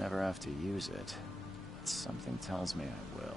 never have to use it, but something tells me I will.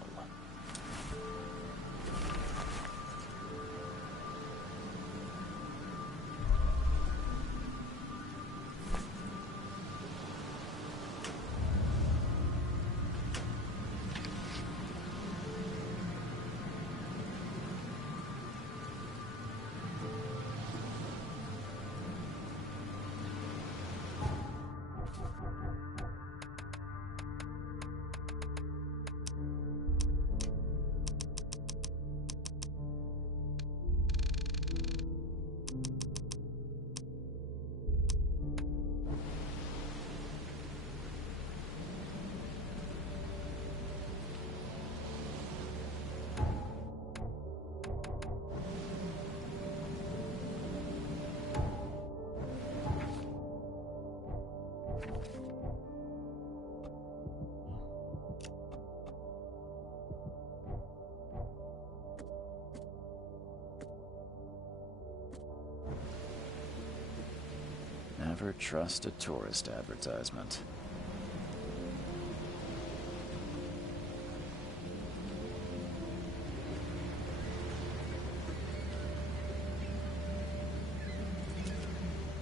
Never trust a tourist advertisement.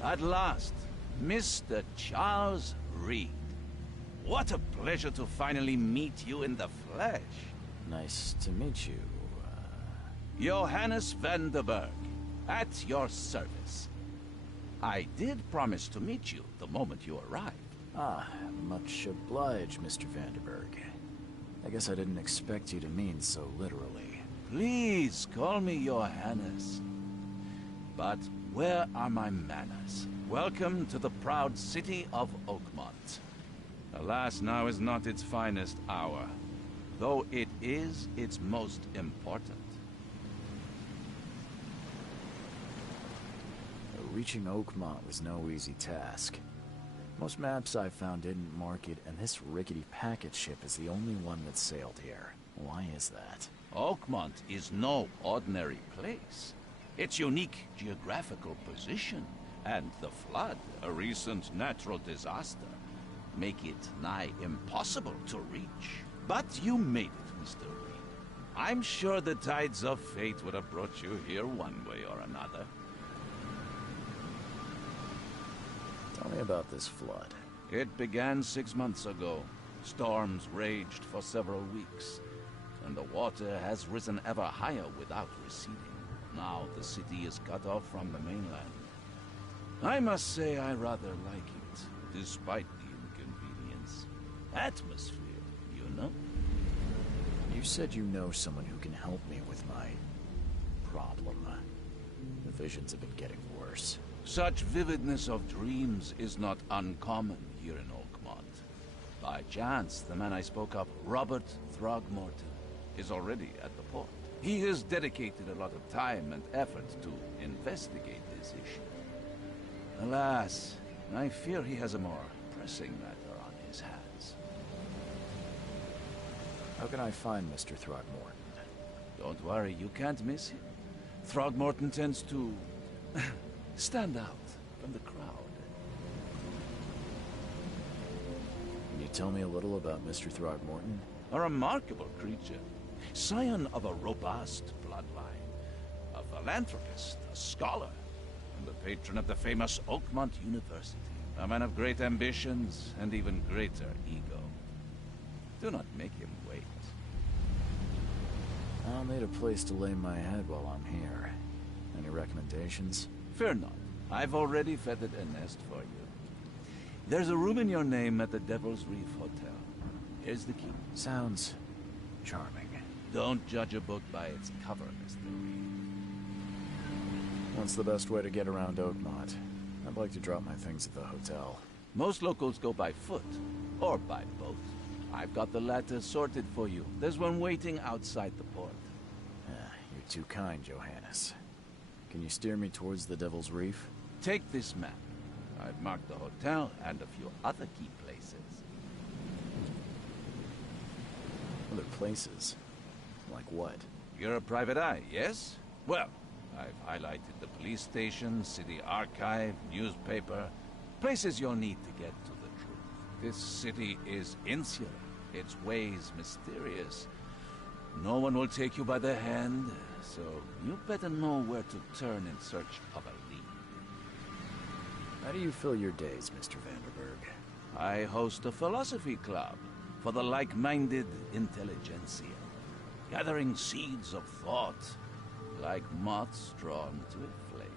At last, Mr. Charles Reed. What a pleasure to finally meet you in the flesh. Nice to meet you. Johannes van der Berg, at your service. I did promise to meet you the moment you arrived. Ah, much obliged, Mr. Vanderberg. I guess I didn't expect you to mean so literally. Please call me Johannes. But where are my manners? Welcome to the proud city of Oakmont. Alas, now is not its finest hour, though it is its most important. Reaching Oakmont was no easy task. Most maps I found didn't mark it, and this rickety packet ship is the only one that sailed here. Why is that? Oakmont is no ordinary place. Its unique geographical position and the flood, a recent natural disaster, make it nigh impossible to reach. But you made it, Mr. Reed. I'm sure the tides of fate would have brought you here one way or another. Tell me about this flood. It began 6 months ago. Storms raged for several weeks, and the water has risen ever higher without receding. Now the city is cut off from the mainland. I must say I rather like it, despite the inconvenience. Atmosphere, you know? You said you know someone who can help me with my problem. The visions have been getting worse. Such vividness of dreams is not uncommon here in Oakmont. By chance, the man I spoke of, Robert Throgmorton, is already at the port. He has dedicated a lot of time and effort to investigate this issue. Alas, I fear he has a more pressing matter on his hands. How can I find Mr. Throgmorton? Don't worry, you can't miss him. Throgmorton tends to stand out from the crowd. Can you tell me a little about Mr. Throgmorton? A remarkable creature. Scion of a robust bloodline. A philanthropist, a scholar, and the patron of the famous Oakmont University. A man of great ambitions and even greater ego. Do not make him wait. I'll need a place to lay my head while I'm here. Any recommendations? Fear not. I've already feathered a nest for you. There's a room in your name at the Devil's Reef Hotel. Here's the key. Sounds charming. Don't judge a book by its cover, Mr. Reed. What's the best way to get around Oakmont? I'd like to drop my things at the hotel. Most locals go by foot, or by boat. I've got the latter sorted for you. There's one waiting outside the port. You're too kind, Johannes. Can you steer me towards the Devil's Reef? Take this map. I've marked the hotel and a few other key places. Other places? Like what? You're a private eye, yes? Well, I've highlighted the police station, city archive, newspaper, places you'll need to get to the truth. This city is insular, its ways mysterious. No one will take you by the hand, so you better know where to turn in search of a lead. How do you fill your days, Mr. Vanderberg? I host a philosophy club for the like-minded intelligentsia, gathering seeds of thought, like moths drawn to a flame.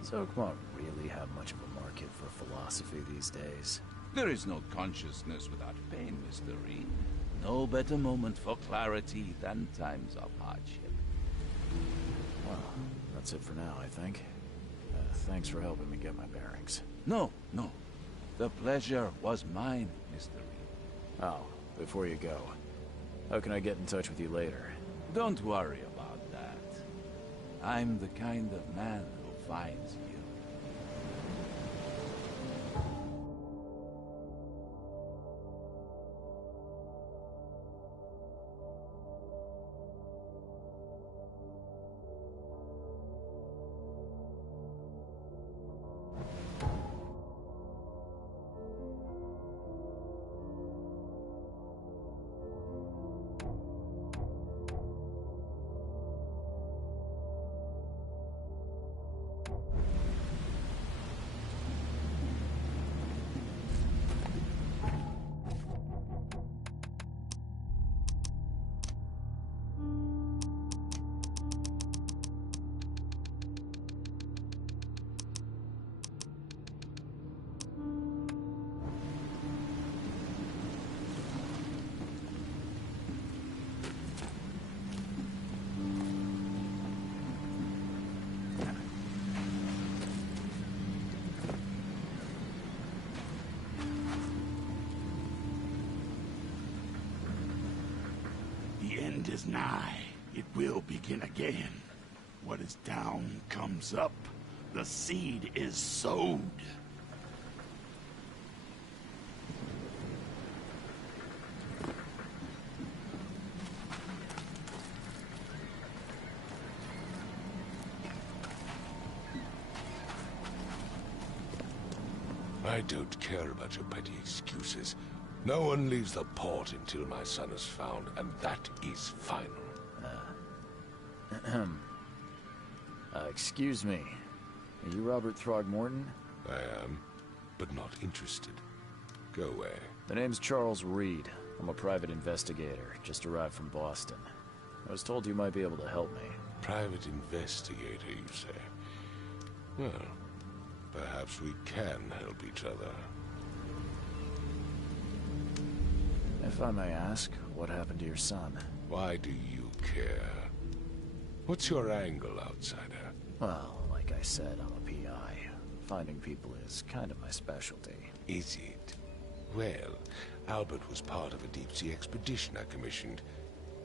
Does Oakmont really have much of a market for philosophy these days? There is no consciousness without pain, Mr. Reed. No better moment for clarity than times of hardship. Well, that's it for now, I think. Thanks for helping me get my bearings. No. The pleasure was mine, Mr. Reed. Oh, before you go, how can I get in touch with you later? Don't worry about that. I'm the kind of man who finds you. The end is nigh. It will begin again. What is down comes up. The seed is sowed. I don't care about your petty excuses. No one leaves the port until my son is found, and that is final. Excuse me. Are you Robert Throgmorton? I am, but not interested. Go away. The name's Charles Reed. I'm a private investigator, just arrived from Boston. I was told you might be able to help me. Private investigator, you say? Well, perhaps we can help each other. If I may ask, what happened to your son? Why do you care? What's your angle, outsider? Well, like I said, I'm a PI. Finding people is kind of my specialty. Is it? Well, Albert was part of a deep-sea expedition I commissioned.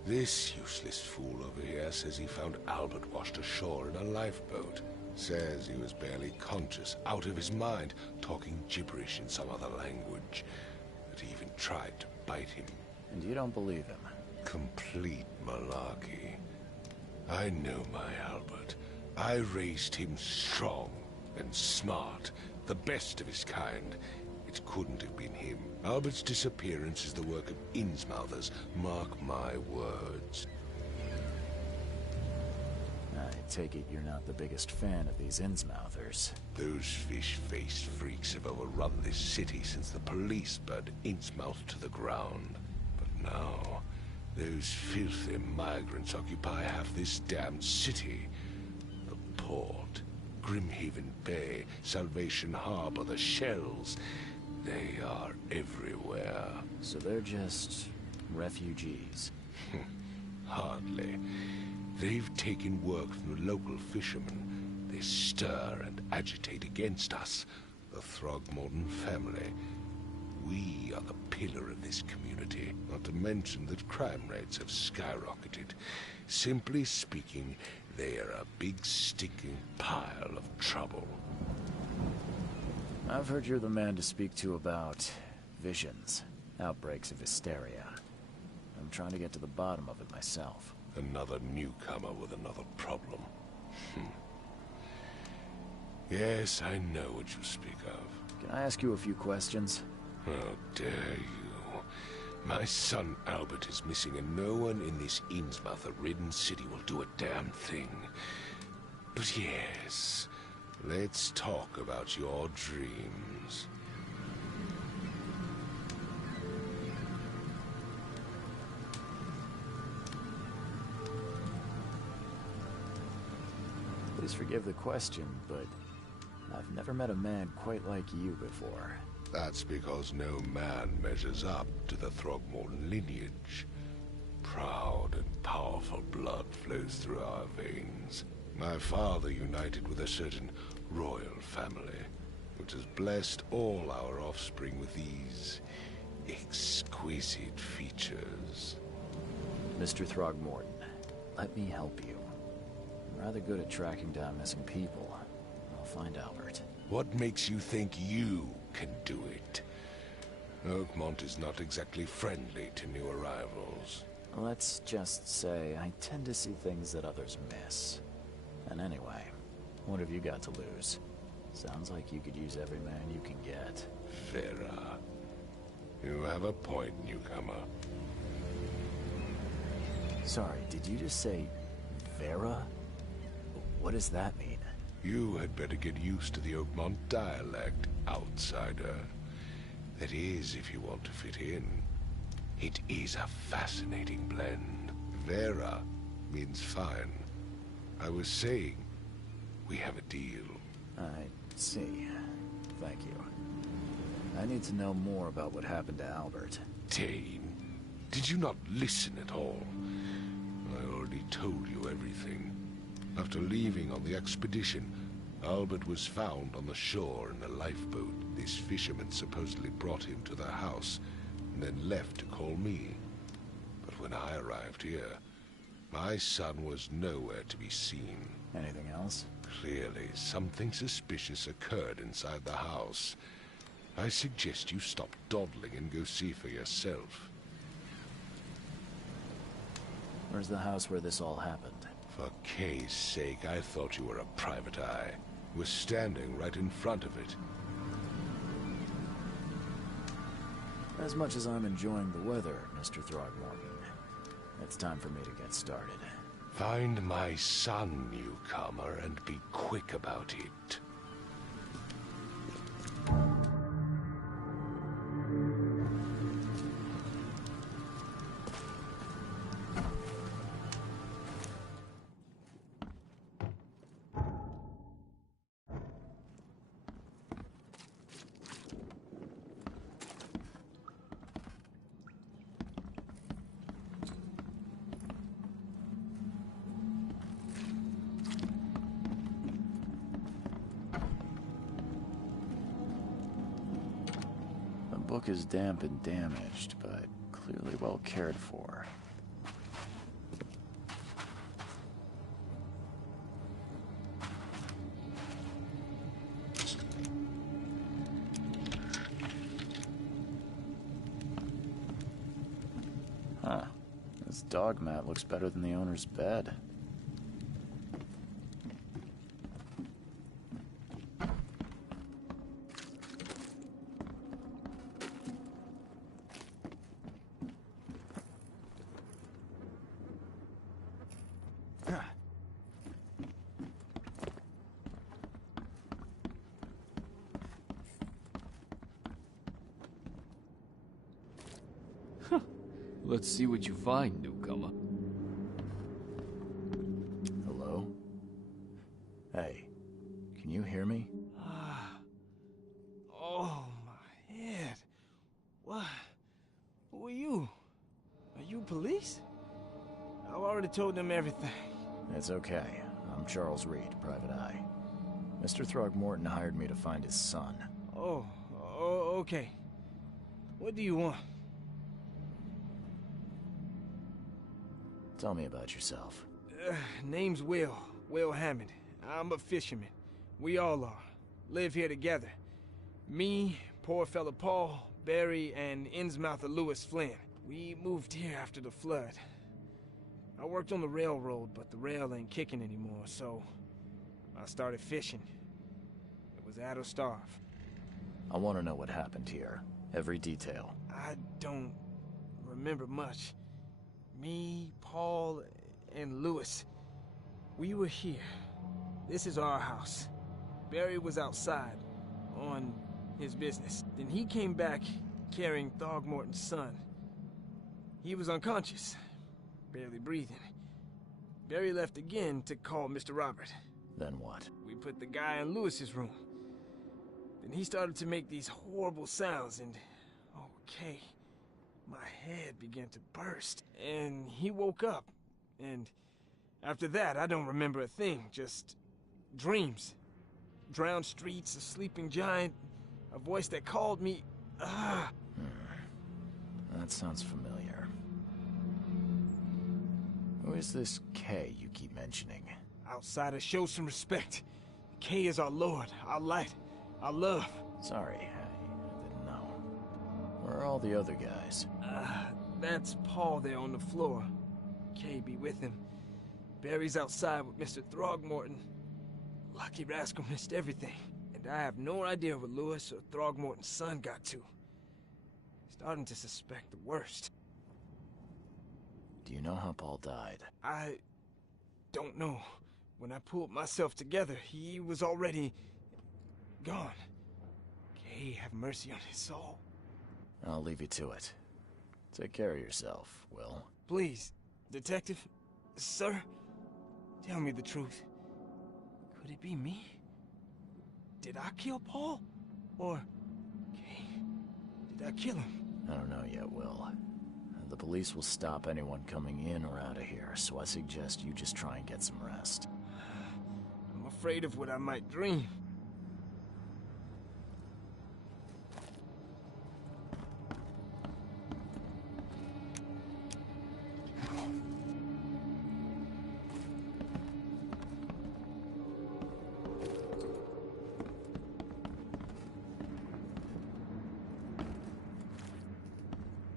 This useless fool over here says he found Albert washed ashore in a lifeboat. Says he was barely conscious, out of his mind, talking gibberish in some other language. That he even tried to bite him. And you don't believe him? Complete malarkey. I know my Albert. I raised him strong and smart, the best of his kind. It couldn't have been him. Albert's disappearance is the work of Innsmouthers, mark my words. I take it you're not the biggest fan of these Innsmouthers. Those fish-faced freaks have overrun this city since the police burned Innsmouth to the ground. But now, those filthy migrants occupy half this damned city. The port, Grimhaven Bay, Salvation Harbor, the shells. They are everywhere. So they're just refugees? Hardly. They've taken work from the local fishermen. They stir and agitate against us, the Throgmorton family. We are the pillar of this community, not to mention that crime rates have skyrocketed. Simply speaking, they are a big stinking pile of trouble. I've heard you're the man to speak to about visions, outbreaks of hysteria. I'm trying to get to the bottom of it myself. Another newcomer with another problem. Yes, I know what you speak of. Can I ask you a few questions? How dare you? My son Albert is missing, and no one in this Innsmouth-ridden city will do a damn thing. But yes, let's talk about your dreams. Please forgive the question, but I've never met a man quite like you before. That's because no man measures up to the Throgmorton lineage. Proud and powerful blood flows through our veins. My father united with a certain royal family, which has blessed all our offspring with these exquisite features. Mr. Throgmorton, let me help you. I'm rather good at tracking down missing people. I'll find Albert. What makes you think you can do it? Oakmont is not exactly friendly to new arrivals. Let's just say I tend to see things that others miss. And anyway, what have you got to lose? Sounds like you could use every man you can get. Vera. You have a point, newcomer. Sorry, did you just say Vera? What does that mean? You had better get used to the Oakmont dialect, outsider. That is, if you want to fit in. It is a fascinating blend. Vera means fine. I was saying, we have a deal. I see. Thank you. I need to know more about what happened to Albert. Dane, did you not listen at all? I already told you everything. After leaving on the expedition, Albert was found on the shore in a lifeboat. This fisherman supposedly brought him to the house, and then left to call me. But when I arrived here, my son was nowhere to be seen. Anything else? Clearly, something suspicious occurred inside the house. I suggest you stop dawdling and go see for yourself. Where's the house where this all happened? For Kay's sake, I thought you were a private eye. Was standing right in front of it. As much as I'm enjoying the weather, Mr. Throgmorton, it's time for me to get started. Find my son, newcomer, and be quick about it. The book is damp and damaged, but clearly well cared for. Huh. This dog mat looks better than the owner's bed. Let's see what you find, newcomer. Hello? Hey, can you hear me? Oh, my head. What? Who are you? Are you police? I've already told them everything. It's okay. I'm Charles Reed, Private Eye. Mr. Throgmorton hired me to find his son. Oh, okay. What do you want? Tell me about yourself. Name's Will Hammond. I'm a fisherman. We all are. Live here together. Me, poor fella Paul, Barry, and Innsmouther Lewis Flynn. We moved here after the flood. I worked on the railroad, but the rail ain't kicking anymore, so I started fishing. It was add or starve. I want to know what happened here. Every detail. I don't remember much. Me, Paul, and Lewis, we were here. This is our house. Barry was outside, on his business. Then he came back carrying Throgmorton's son. He was unconscious, barely breathing. Barry left again to call Mr. Robert. Then what? We put the guy in Lewis's room. Then he started to make these horrible sounds and... okay, my head began to burst. And he woke up. And after that, I don't remember a thing, just dreams. Drowned streets, a sleeping giant, a voice that called me... That sounds familiar. Who is this K you keep mentioning? Outsiders, show some respect. K is our lord, our light, our love. Sorry, I didn't know. Where are all the other guys? That's Paul there on the floor. K be with him. Barry's outside with Mr. Throgmorton. Lucky rascal missed everything. And I have no idea what Lewis or Throgmorton's son got to. Starting to suspect the worst. Do you know how Paul died? I don't know. When I pulled myself together, he was already gone. Kay, have mercy on his soul. I'll leave you to it. Take care of yourself, Will. Please, Detective, sir, tell me the truth. Could it be me? Did I kill Paul? Or, Kay, did I kill him? I don't know yet, Will. The police will stop anyone coming in or out of here, so I suggest you just try and get some rest. I'm afraid of what I might dream.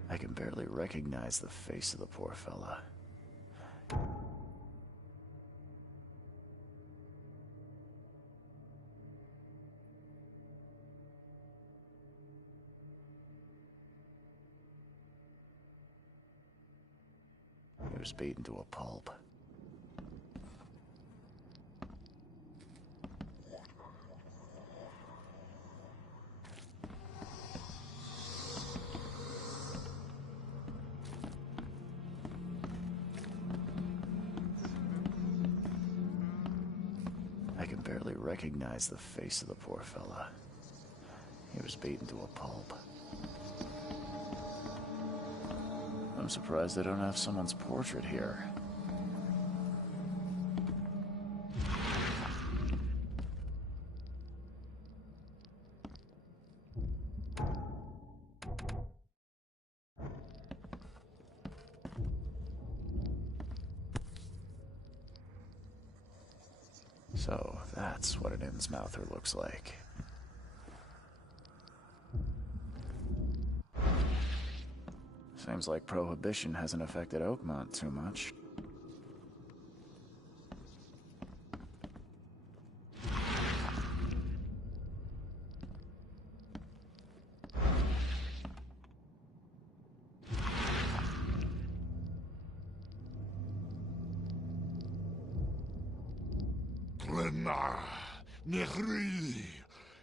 I can barely recognize the face of the poor fella. He was beaten to a pulp. I can barely recognize the face of the poor fella. He was beaten to a pulp. I'm surprised they don't have someone's portrait here. So, that's what an Innsmouther looks like. Seems like Prohibition hasn't affected Oakmont too much. Glenna, Nehri,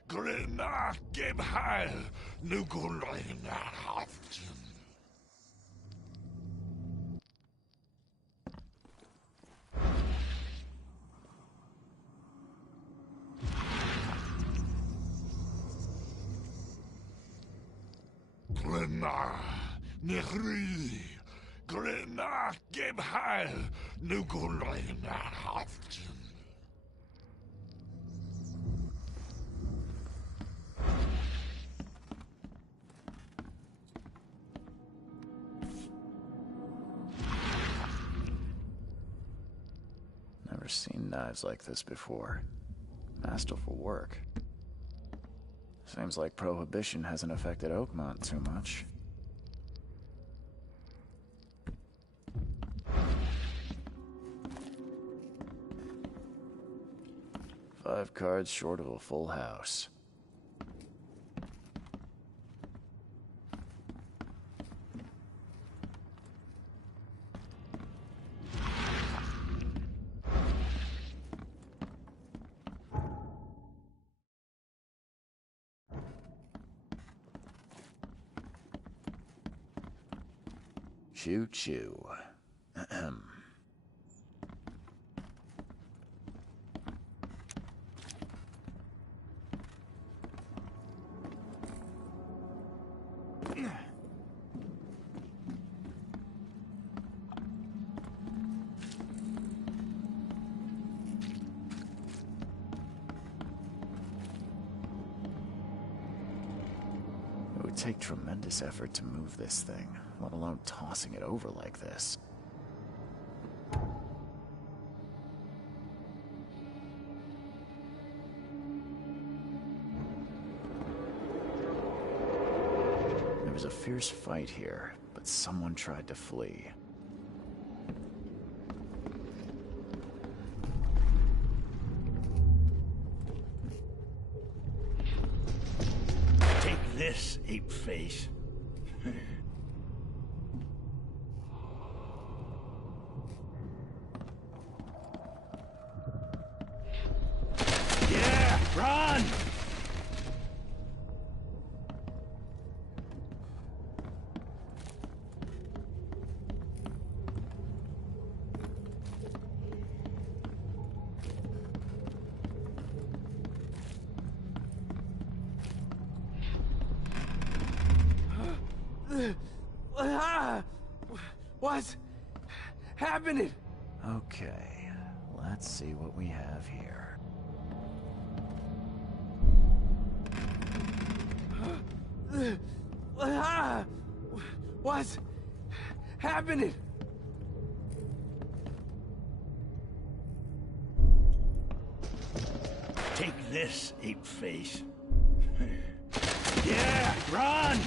Glenna, Gebheil, Nugunlein, Haften. Glenna, Nehri, Glenna, Gebheil, Nugunlein, Haften. Never seen knives like this before. Masterful work. Seems like Prohibition hasn't affected Oakmont too much. Five cards short of a full house. Choo choo. Ahem. It would take tremendous effort to move this thing, let alone tossing it over like this. There was a fierce fight here, but someone tried to flee. Take this, ape face. Yeah, run! What's happening? Okay, let's see what we have here. What's happening? Take this, ape face. Yeah, run!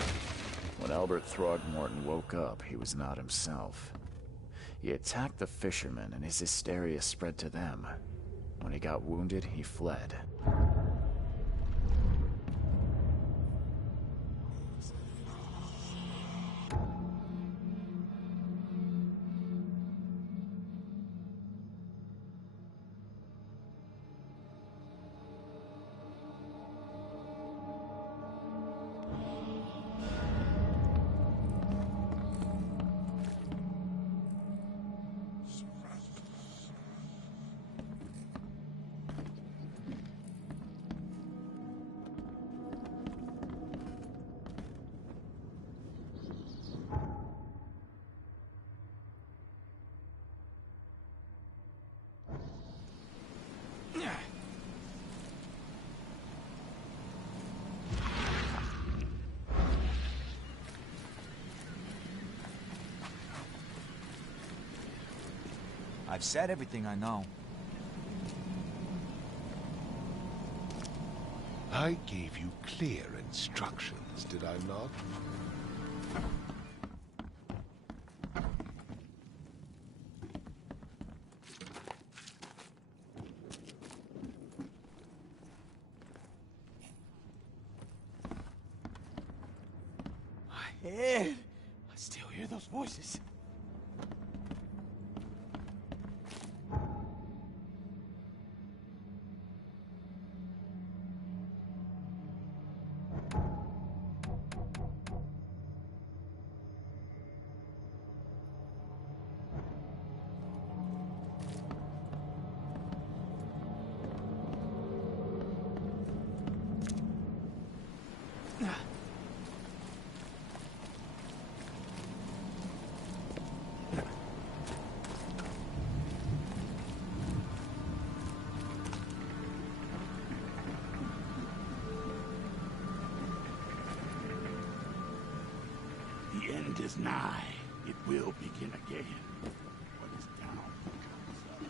When Albert Throgmorton woke up, he was not himself. He attacked the fishermen, and his hysteria spread to them. When he got wounded, he fled. I've said everything I know. I gave you clear instructions, did I not? My head. I still hear those voices. The end is nigh. It will begin again. What is down comes up.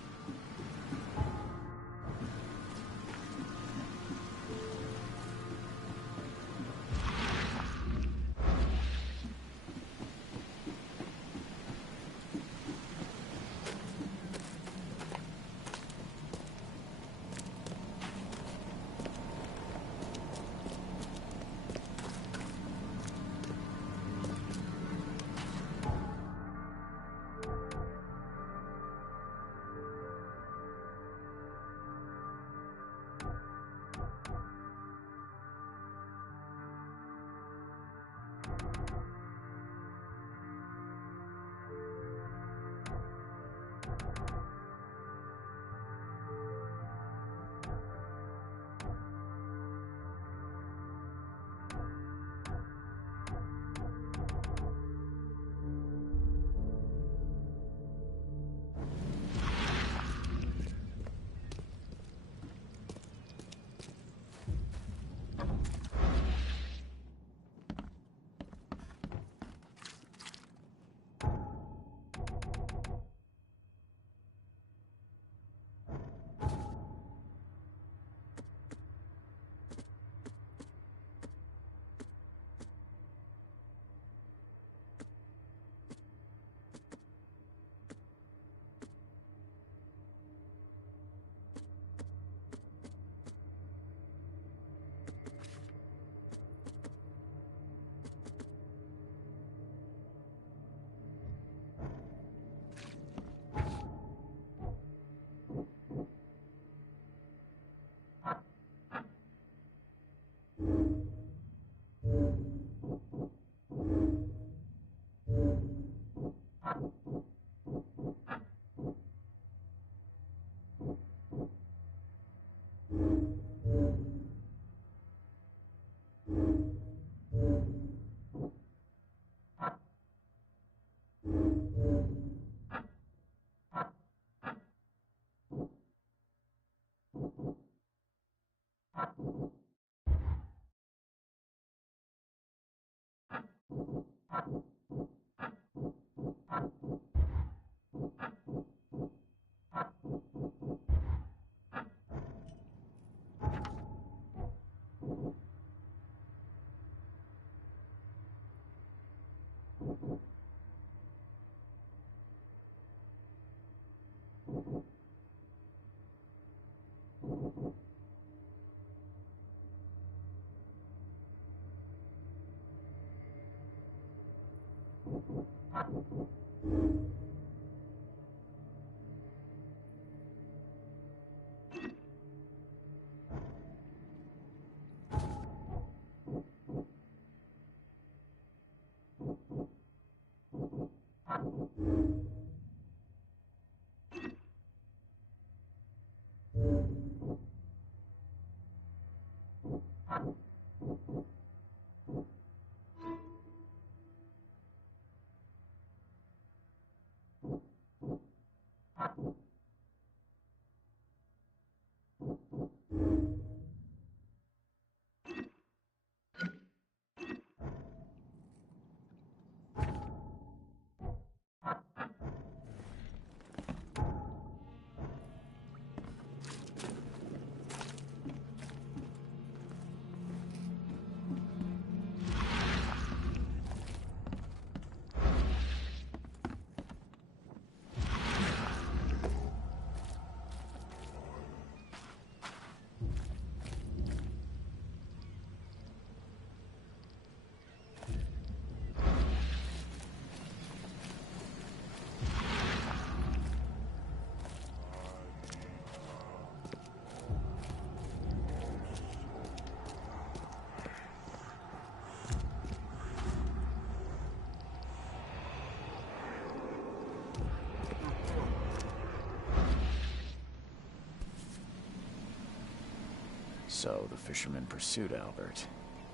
So the fisherman pursued Albert,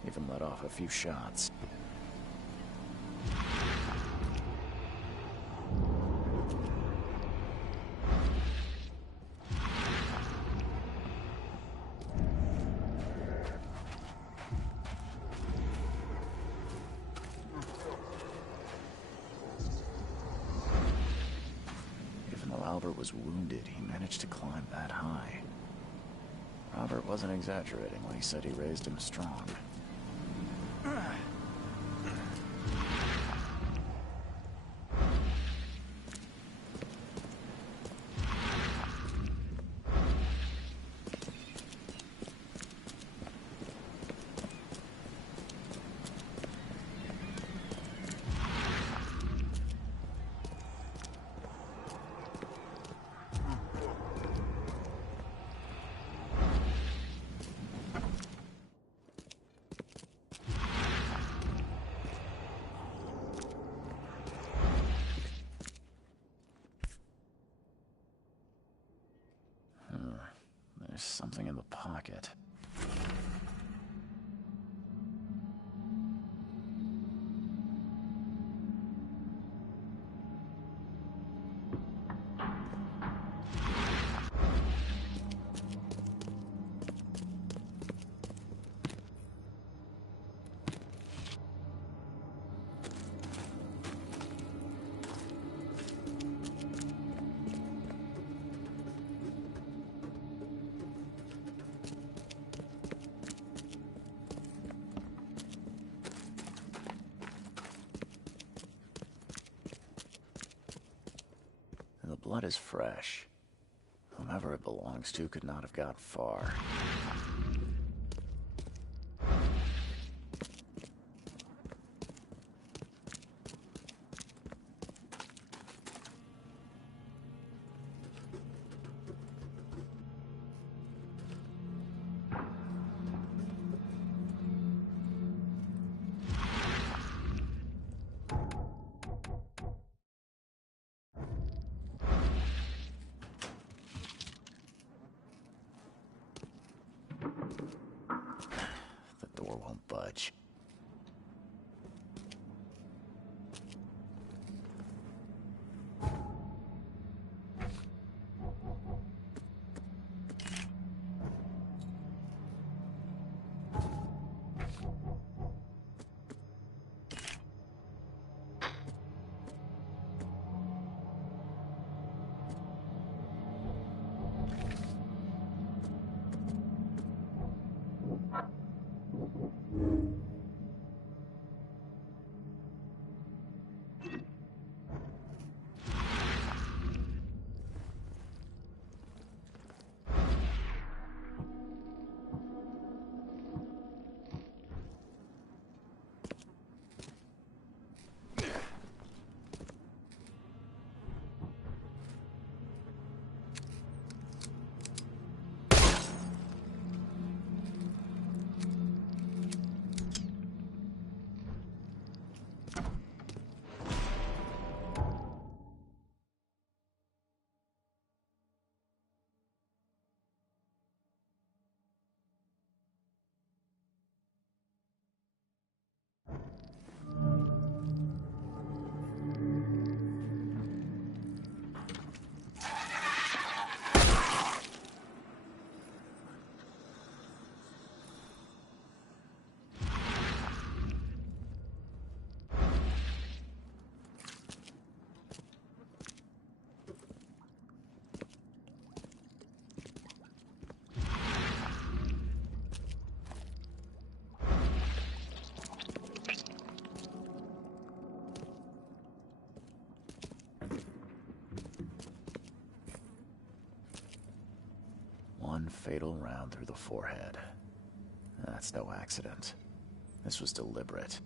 even let off a few shots. Even though Albert was wounded, he managed to climb that high. Robert wasn't exaggerating when he said he raised him strong. There's something in the pocket. The blood is fresh. Whomever it belongs to could not have got far. The door won't budge. one fatal round through the forehead. That's no accident. This was deliberate.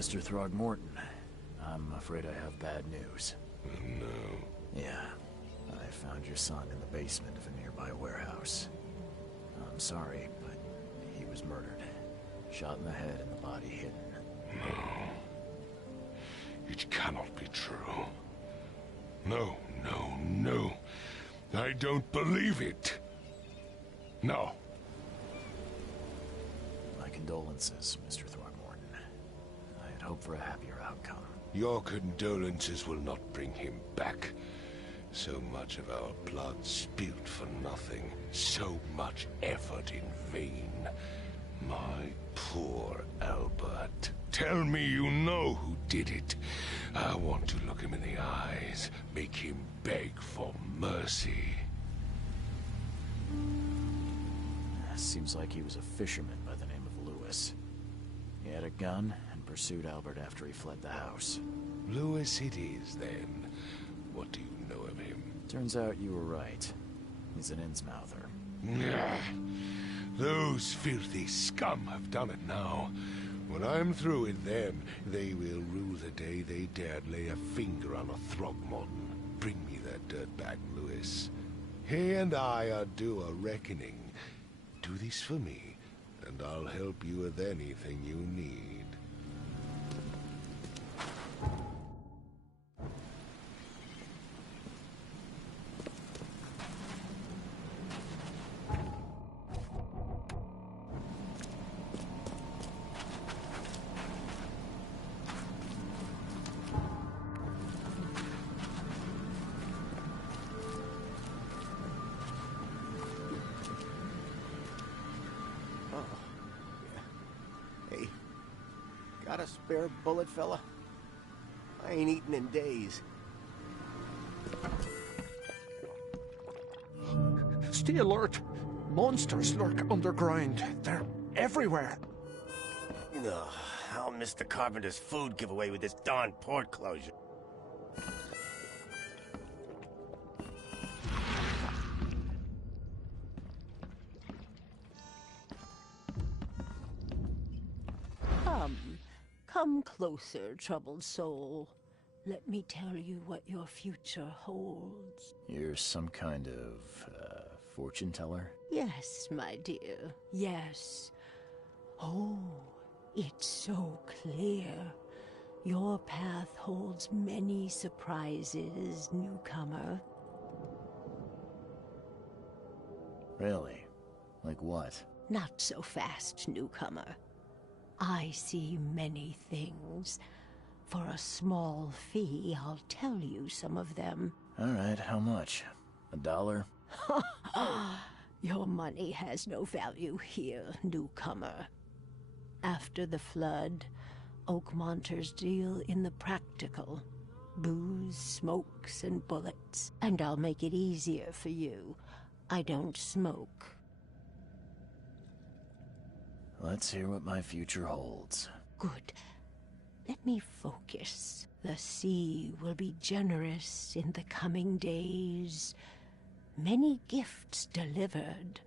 Mr. Throgmorton, I'm afraid I have bad news. No. Yeah, I found your son in the basement of a nearby warehouse. I'm sorry, but he was murdered. Shot in the head and the body hidden. No. It cannot be true. No, no, no. I don't believe it. No. My condolences, Mr. Throgmorton. I had hoped for a happier outcome. Your condolences will not bring him back. So much of our blood spilled for nothing. So much effort in vain. My poor Albert. Tell me you know who did it. I want to look him in the eyes. Make him beg for mercy. Seems like he was a fisherman by the name of Lewis. He had a gun and pursued Albert after he fled the house. Lewis it is, then. What do you know of him? Turns out you were right. He's an Innsmouther. Those filthy scum have done it now. When I'm through with them, they will rue the day they dared lay a finger on a Throgmorton. Bring me that dirtbag, Lewis. He and I are due a reckoning. Do this for me, and I'll help you with anything you need. Got a spare bullet, fella? I ain't eaten in days. Stay alert. Monsters lurk underground. They're everywhere. Ugh, I'll miss the carpenter's food giveaway with this darn port closure. Come closer, troubled soul. Let me tell you what your future holds. You're some kind of, fortune teller? Yes, my dear, yes. Oh, it's so clear. Your path holds many surprises, newcomer. Really? Like what? Not so fast, newcomer. I see many things. For a small fee, I'll tell you some of them. All right, how much? $1? Your money has no value here, newcomer. After the flood, Oakmonters deal in the practical. Booze, smokes, and bullets. And I'll make it easier for you. I don't smoke. Let's hear what my future holds. Good. Let me focus. The sea will be generous in the coming days. Many gifts delivered,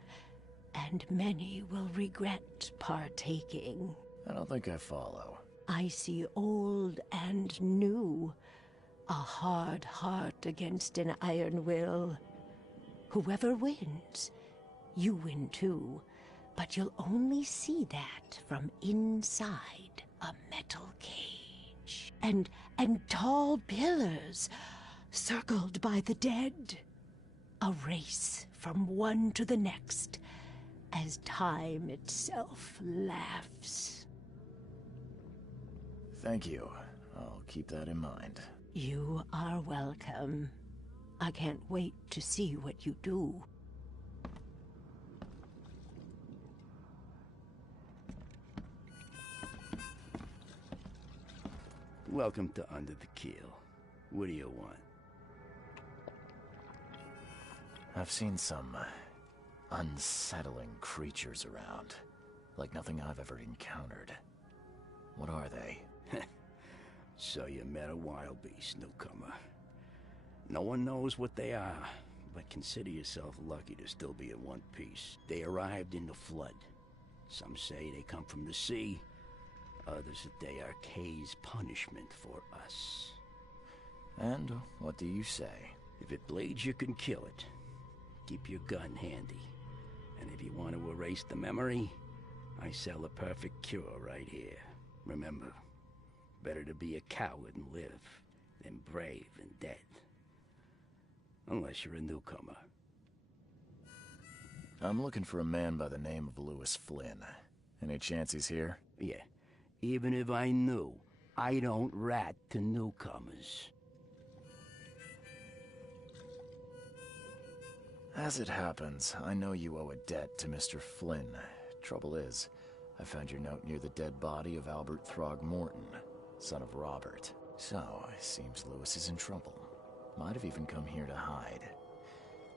and many will regret partaking. I don't think I follow. I see old and new. A hard heart against an iron will. Whoever wins, you win too. But you'll only see that from inside a metal cage. And tall pillars, circled by the dead. A race from one to the next, as time itself laughs. Thank you. I'll keep that in mind. You are welcome. I can't wait to see what you do. Welcome to Under the Keel. What do you want? I've seen some unsettling creatures around. Like nothing I've ever encountered. What are they? So you met a wild beast, newcomer. No one knows what they are, but consider yourself lucky to still be in one piece. They arrived in the flood. Some say they come from the sea. Others that they are Kay's punishment for us. And what do you say? If it bleeds, you can kill it. Keep your gun handy. And if you want to erase the memory, I sell a perfect cure right here. Remember, better to be a coward and live than brave and dead. Unless you're a newcomer. I'm looking for a man by the name of Lewis Flynn. Any chance he's here? Yeah. Even if I knew, I don't rat to newcomers. As it happens, I know you owe a debt to Mr. Flynn. Trouble is, I found your note near the dead body of Albert Throgmorton, son of Robert. So, it seems Lewis is in trouble. Might have even come here to hide.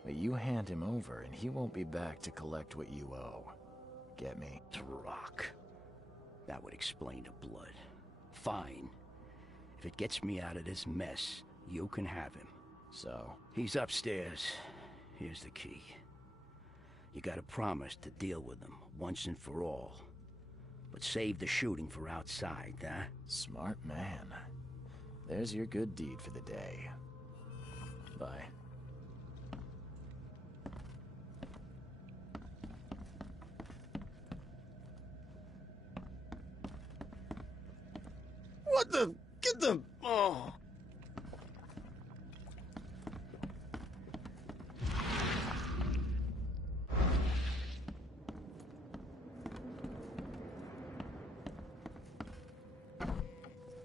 But you hand him over and he won't be back to collect what you owe. Get me? Rock. That would explain the blood. Fine. If it gets me out of this mess, you can have him. So? He's upstairs. Here's the key. You gotta promise to deal with him, once and for all. But save the shooting for outside, huh? Smart man. There's your good deed for the day. Bye. What the? Get the... Oh.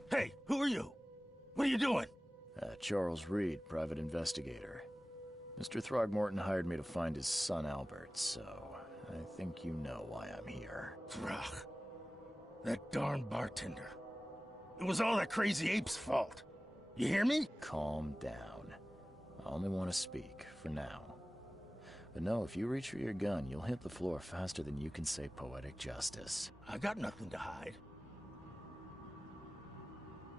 Hey, who are you? What are you doing? Charles Reed, private investigator. Mr. Throgmorton hired me to find his son Albert, so I think you know why I'm here. Throg. That darn bartender. It was all that crazy ape's fault. You hear me? Calm down. I only want to speak, for now. But no, if you reach for your gun, you'll hit the floor faster than you can say poetic justice. I got nothing to hide.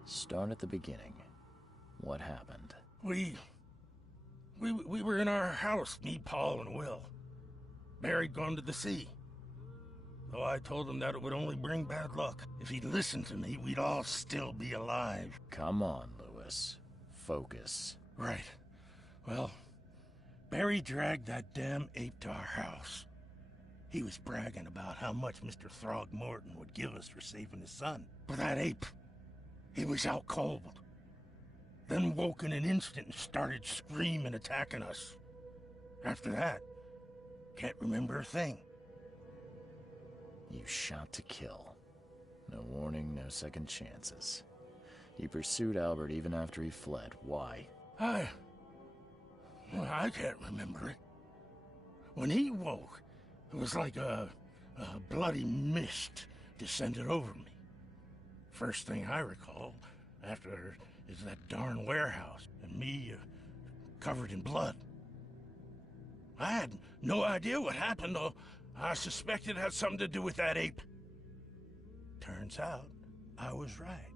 Start at the beginning. What happened? We were in our house, me, Paul, and Will. Barry'd gone to the sea. Though I told him that it would only bring bad luck. If he'd listened to me, we'd all still be alive. Come on, Lewis. Focus. Right. Well, Barry dragged that damn ape to our house. He was bragging about how much Mr. Throgmorton would give us for saving his son. But that ape, he was out cold. Then woke in an instant and started screaming, attacking us. After that, can't remember a thing. You shot to kill. No warning, no second chances. You pursued Albert even after he fled. Why? I can't remember it. When he woke, it was like a bloody mist descended over me. First thing I recall after is that darn warehouse and me covered in blood. I had no idea what happened, though. I suspected it had something to do with that ape. Turns out, I was right.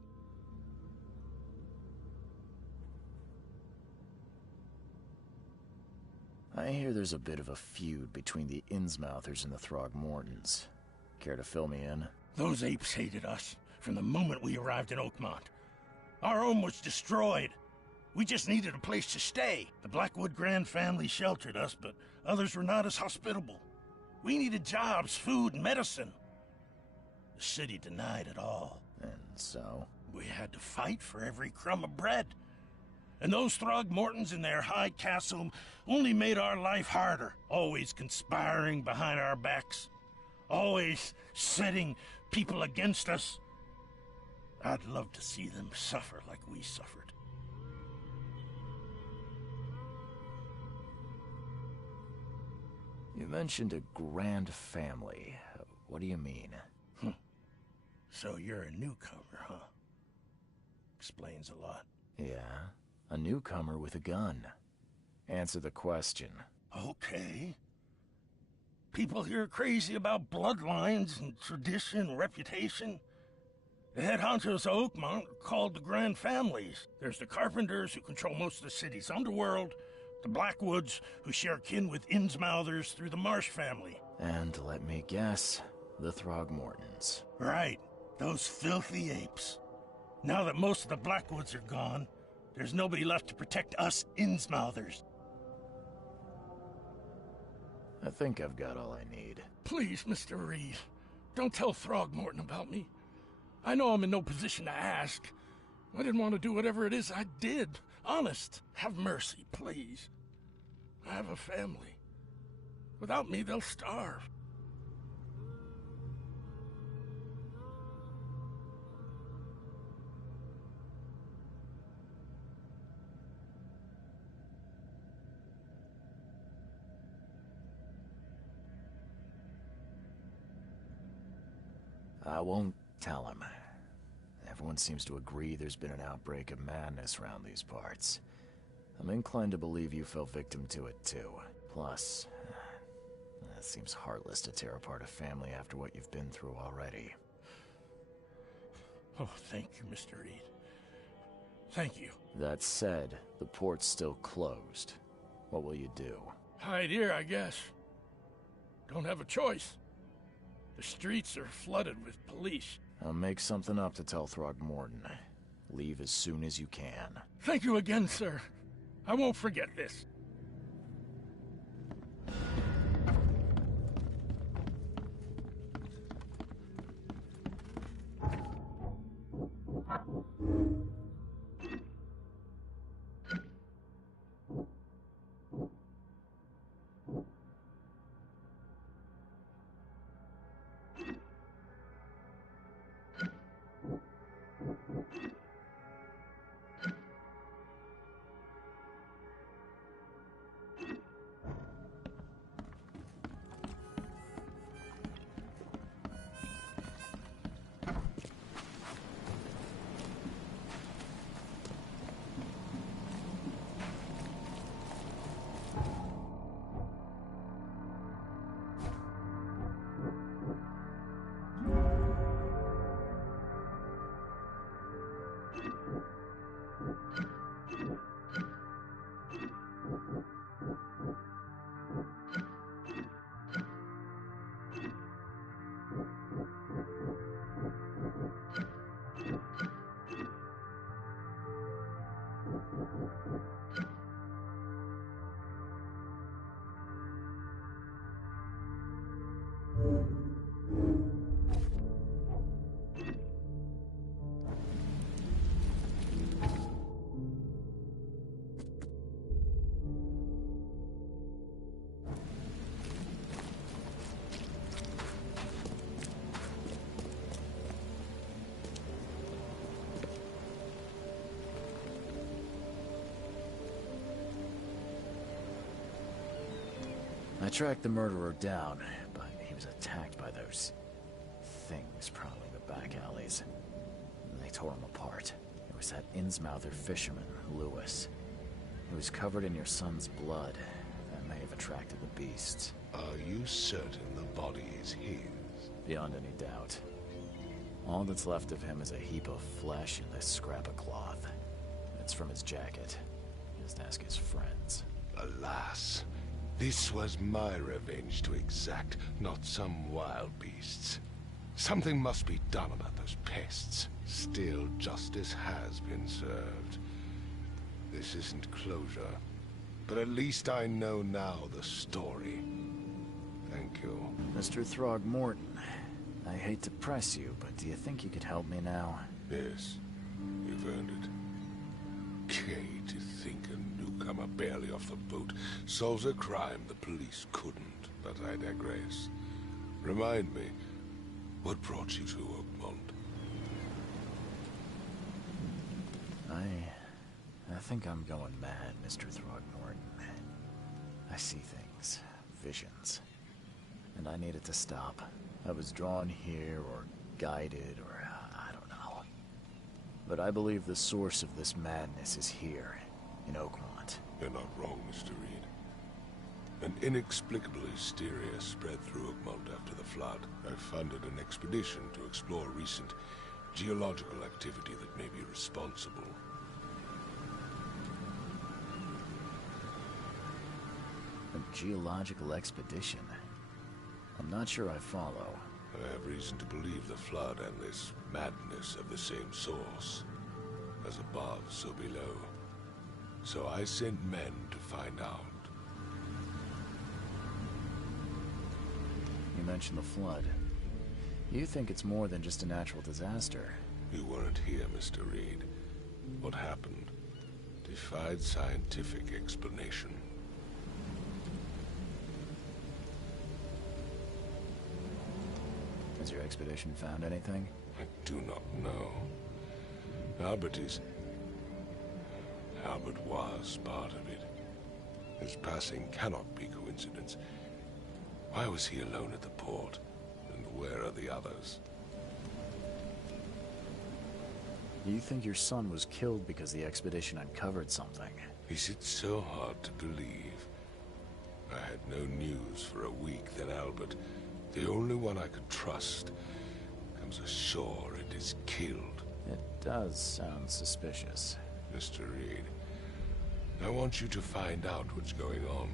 I hear there's a bit of a feud between the Innsmouthers and the Throgmortons. Care to fill me in? Those apes hated us from the moment we arrived in Oakmont. Our home was destroyed. We just needed a place to stay. The Blackwood Grand family sheltered us, but others were not as hospitable. We needed jobs, food, and medicine. The city denied it all. And so? We had to fight for every crumb of bread. And those Throgmortons in their high castle only made our life harder, always conspiring behind our backs, always setting people against us. I'd love to see them suffer like we suffered. You mentioned a grand family. What do you mean? So you're a newcomer, huh? Explains a lot. Yeah, a newcomer with a gun. Answer the question. Okay. People here are crazy about bloodlines and tradition and reputation. The head honchos of Oakmont are called the Grand Families. There's the Carpenters, who control most of the city's underworld, the Blackwoods, who share kin with Innsmouthers through the Marsh family. And let me guess, the Throgmortons. Right, those filthy apes. Now that most of the Blackwoods are gone, there's nobody left to protect us Innsmouthers. I think I've got all I need. Please, Mr. Reed, don't tell Throgmorton about me. I know I'm in no position to ask. I didn't want to do whatever it is I did. Honest, have mercy, please. I have a family. Without me, they'll starve. I won't tell him. Everyone seems to agree there's been an outbreak of madness around these parts. I'm inclined to believe you fell victim to it too. Plus, it seems heartless to tear apart a family after what you've been through already. Oh, thank you, Mr. Reed. Thank you. That said, the port's still closed. What will you do? Hide here, I guess. Don't have a choice. The streets are flooded with police. I'll make something up to tell Throgmorton. Leave as soon as you can. Thank you again, sir. I won't forget this. I tracked the murderer down, but he was attacked by those things prowling the back alleys. They tore him apart. It was that Innsmouther fisherman, Lewis. He was covered in your son's blood. That may have attracted the beasts. Are you certain the body is his? Beyond any doubt. All that's left of him is a heap of flesh and this scrap of cloth. It's from his jacket. Just ask his friends. Alas, this was my revenge to exact, not some wild beasts. Something must be done about those pests. Still, justice has been served. This isn't closure, but at least I know now the story. Thank you. Mr. Throgmorton, I hate to press you, but do you think you could help me now? Yes, you've earned it. Gay to think a newcomer barely off the boat solves a crime the police couldn't, but I digress. Remind me, what brought you to Oakmont? I think I'm going mad, Mr. Throgmorton. I see things, visions, and I needed to stop. I was drawn here, or guided, or I don't know. But I believe the source of this madness is here, in Oakmont. You're not wrong, Mr. Reed. An inexplicable hysteria spread through Oakmont after the flood. I funded an expedition to explore recent geological activity that may be responsible. A geological expedition? I'm not sure I follow. I have reason to believe the flood and this madness have the same source. As above, so below. So I sent men to find out. You mentioned the flood. You think it's more than just a natural disaster? You weren't here, Mr. Reed. What happened defied scientific explanation. Has your expedition found anything? I do not know. Albert was part of it. His passing cannot be coincidence. Why was he alone at the port? And where are the others? You think your son was killed because the expedition uncovered something? Is it so hard to believe? I had no news for a week, then Albert, the only one I could trust, comes ashore and is killed. It does sound suspicious. Mr. Reed, I want you to find out what's going on.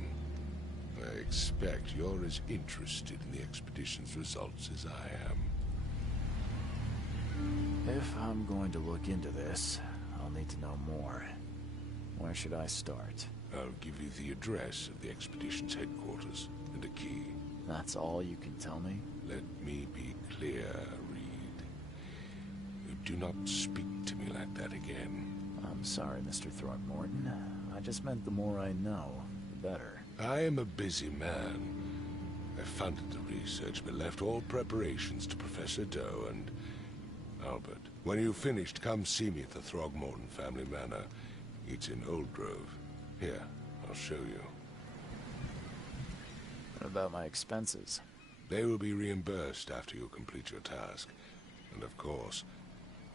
I expect you're as interested in the expedition's results as I am. If I'm going to look into this, I'll need to know more. Where should I start? I'll give you the address of the expedition's headquarters and a key. That's all you can tell me? Let me be clear, Reed. You do not speak to me like that again. I'm sorry, Mr. Throgmorton. I just meant the more I know, the better. I am a busy man. I funded the research, but left all preparations to Professor Doe and Albert. When you've finished, come see me at the Throgmorton family manor. It's in Old Grove. Here, I'll show you. What about my expenses? They will be reimbursed after you complete your task. And of course,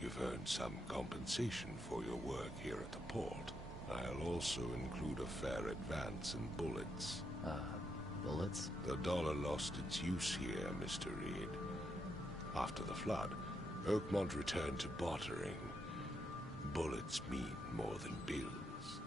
you've earned some compensation for your work here at the port. I'll also include a fair advance in bullets. Bullets? The dollar lost its use here, Mr. Reed. After the flood, Oakmont returned to bartering. Bullets mean more than bills.